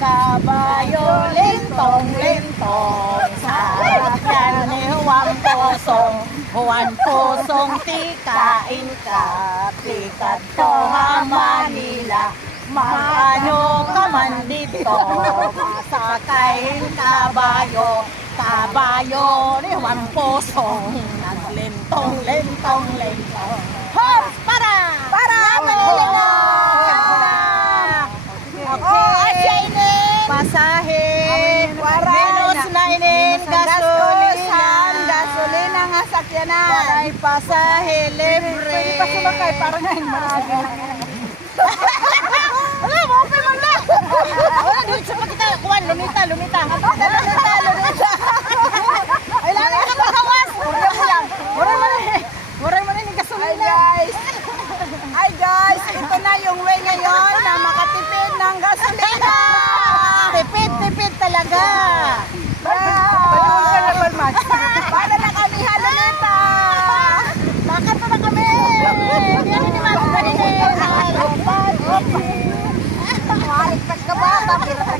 kabayo, lintong-lintong, sakyan ni Juan Pusong, tikain ka, tikat to ha Manila, magano ka man dito, masakain kabayo, ni Juan Pusong, naglintong-lintong. Hops! Para! Okay. Pasahe. Minus na inin. Gasolina nga sakyanan. Waray pasahe. Libre. Pwede pa sumakay para ngayon. Wala mo. Open man na. Wala. Dito pa kita. Kuwan. Lumita. Lumita. Ay lang. Ay lang. Makawas. Waray mo na yung gasolina. Hi guys, ito na yung way ngayon na makatipid ng gasolina. Tipid talaga. Para na kami halulita. Bakit pa na kami? Hindi ako ni Mas Marilyn. Maligpad ka ba? Bakit ka